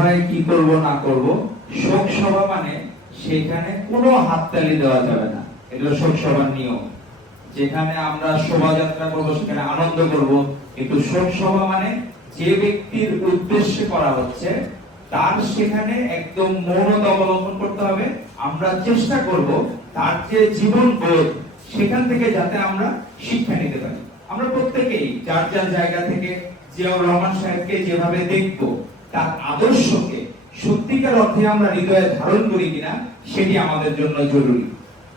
সভায় কি করব না করব, শোক সভা মানে সেখানে কোনো হাততালি দেওয়া যাবে না। এটা শোক সভার নিয়ম। যেখানে আমরা শোভাযাত্রা করব সেখানে আনন্দ করব, কিন্তু শোক সভা মানে যে ব্যক্তির উদ্দেশ্যে করা হচ্ছে তার সেখানে একদম মৌনতা অবলম্বন করতে হবে। আমরা চেষ্টা করব তার যে জীবন বোধ সেখান থেকে যাতে আমরা শিক্ষা নিতে পারি। আমরা প্রত্যেকেই যার যার জায়গা থেকে জিয়াউর রহমান সাহেবকে যেভাবে দেখব, তার আদর্শকে সত্যিকার অর্থে আমরা হৃদয়ে ধারণ করি কিনা সেটি আমাদের জন্য জরুরি।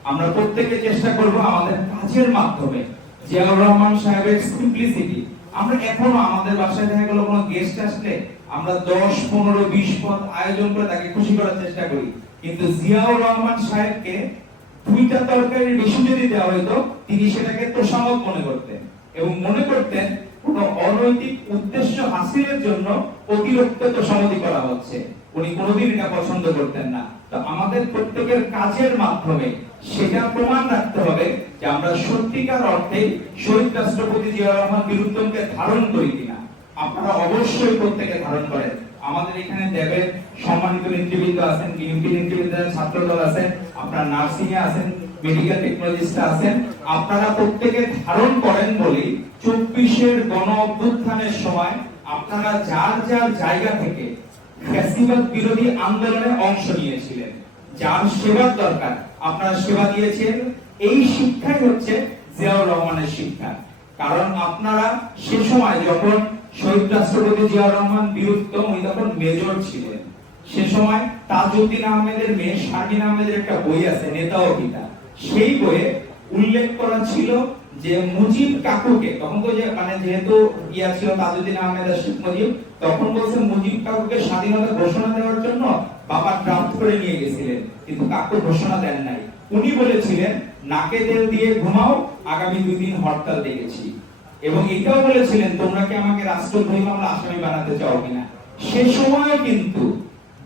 আমরা প্রত্যেকে চেষ্টা করব আমাদের কাজের মাধ্যমে জিয়াউর রহমান সাহেবের সিম্পলিসিটি। আমরা এখনো আমাদের বাসায় দেখা গেল কোনো গেস্ট আসলে আমরা 10, 15, 20 পদ আয়োজন করে তাকে খুশি করার চেষ্টা করি, কিন্তু জিয়াউর রহমান সাহেবকে 2টা তরকারির বেশি যদি দেওয়া হতো তিনি সেটাকে তোষামত মনে করতেন এবং মনে করতেন কোন অনৈতিক উদ্দেশ্য হাসিলের জন্য অতিরিক্ত তোষামতি করা হচ্ছে। উনি কোনোদিন এটা পছন্দ করতেন না। তো আমাদের প্রত্যেকের কাজের মাধ্যমে সেটা প্রমাণ রাখতে হবে যে আমরা সত্যিকার অর্থে শহীদ রাষ্ট্রপতি জিয়াউর রহমান বীর উত্তমকে ধারণ করি কিনা। আপনারা অবশ্যই প্রত্যেকে ধারণ করেন। আমাদের এখানে দেবের সম্মানিত নেতৃবৃন্দ আছেন, বিএনপি নেতৃবৃন্দ, ছাত্র দল আছেন, আপনারা নার্সিং এ আছেন, মেডিকেল টেকনোলজিস্ট আছেন। আপনারা প্রত্যেকে ধারণ করেন বলেই 24-এর গণ অভ্যুত্থানের সময় আপনারা যার যার জায়গা থেকে ফ্যাসিবাদ বিরোধী আন্দোলনে অংশ নিয়েছিলেন। যার সেবার দরকার আপনারা সেবা দিয়েছেন। এই শিক্ষাই হচ্ছে জিয়াউর রহমানের শিক্ষা। কারণ আপনারা সে সময় যখন শহীদ রাষ্ট্রপতি জিয়াউর রহমান বীর উত্তম উনি তখন মেজর ছিলেন, সে সময় তাজউদ্দিন আহমেদের মেয়ে শাকিন আহমেদের একটা বই আছে নেতা ও পিতা। সেই বইয়ে উল্লেখ করা ছিল যে মুজিব কাকুকে তখন তো যে মানে যেহেতু ইয়া ছিল তাজউদ্দিন আহমেদ আর শেখ মুজিব, তখন বলছে মুজিব কাকুকে স্বাধীনতা ঘোষণা দেওয়ার জন্য বাবা ড্রাফট করে নিয়ে গেছিলেন, কিন্তু কাকু ঘোষণা দেন নাই। উনি বলেছিলেন নাকে তেল দিয়ে ঘুমাও, আগামী 2 দিন হরতাল দেখেছি। এবং এটাও বলেছিলেন তোমরা কি আমাকে রাষ্ট্রদ্রোহী মামলা আসামি বানাতে চাও কিনা। সে সময়ও কিন্তু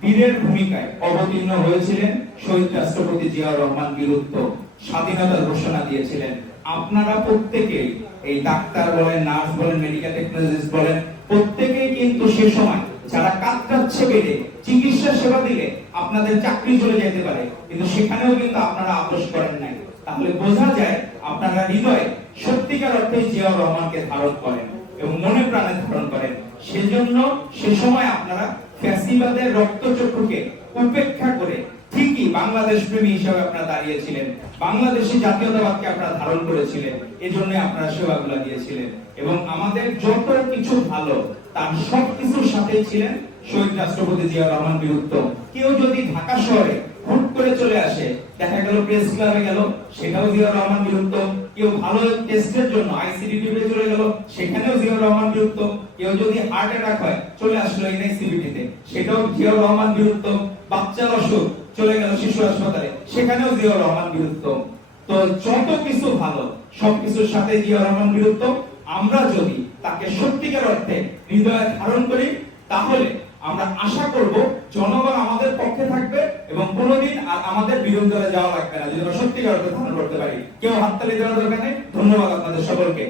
বীরের ভূমিকায় অবতীর্ণ হয়েছিলেন শহীদ রাষ্ট্রপতি জিয়াউর রহমান বীর উত্তম, স্বাধীনতার ঘোষণা দিয়েছিলেন। আপনারা প্রত্যেকেই এই ডাক্তার বলেন, নার্স বলেন, মেডিকেল টেকনোলজিস্ট বলেন, প্রত্যেকেই কিন্তু সে সময় যারা কাতরাচ্ছে বেড়ে চিকিৎসা সেবা দিলে আপনাদের চাকরি চলে যেতে পারে, কিন্তু সেখানেও কিন্তু আপনারা আপোষ করেন নাই। তাহলে বোঝা যায় আপনারা হৃদয়ে সত্যিকার অর্থে জিয়াউর রহমানকে ধারণ করেন এবং মনে প্রাণে ধারণ করেন। সেজন্য সে সময় আপনারা ফ্যাসিবাদের রক্তচক্ষুকে উপেক্ষা করে ঠিকই বাংলাদেশ প্রেমী হিসেবে আপনারা দাঁড়িয়েছিলেন, বাংলাদেশি জাতীয়তাবাদকে আপনারা ধারণ করেছিলেন, এজন্য আপনারা সেবাগুলো দিয়েছিলেন। এবং আমাদের যত কিছু ভালো তার সবকিছুর সাথে ছিলেন শহীদ রাষ্ট্রপতি জিয়াউর রহমান বীর উত্তম। কেউ যদি ঢাকা শহরে হুট করে চলে আসে, দেখা গেল প্রেস ক্লাবে গেল, সেটাও জিয়াউর রহমান বীর উত্তম। কেউ ভালো টেস্টের জন্য আইসিডিটিতে চলে গেল, সেখানেও জিয়াউর রহমান বীর উত্তম। কেউ যদি হার্ট অ্যাটাক হয় চলে আসলো এনআইসিবিটিতে, সেটাও জিয়াউর রহমান বীর উত্তম। বাচ্চার অসুখ চলে গেল শিশু হাসপাতালে, সেখানেও জিয়াউর রহমান বীর উত্তম। তো যত কিছু ভালো সবকিছুর সাথে জিয়াউর রহমান বীর উত্তম। আমরা যদি তাকে সত্যিকার অর্থে হৃদয়ে ধারণ করি তাহলে আমরা আশা করব জনগণ আমাদের পক্ষে থাকবে এবং কোনোদিন আর আমাদের বিরুদ্ধে যাওয়া লাগবে না, যদি আমরা সত্যিকার অর্থে ধারণ করতে পারি। কেউ হাততালি দেওয়ার দরকার নেই। ধন্যবাদ আপনাদের সকলকে।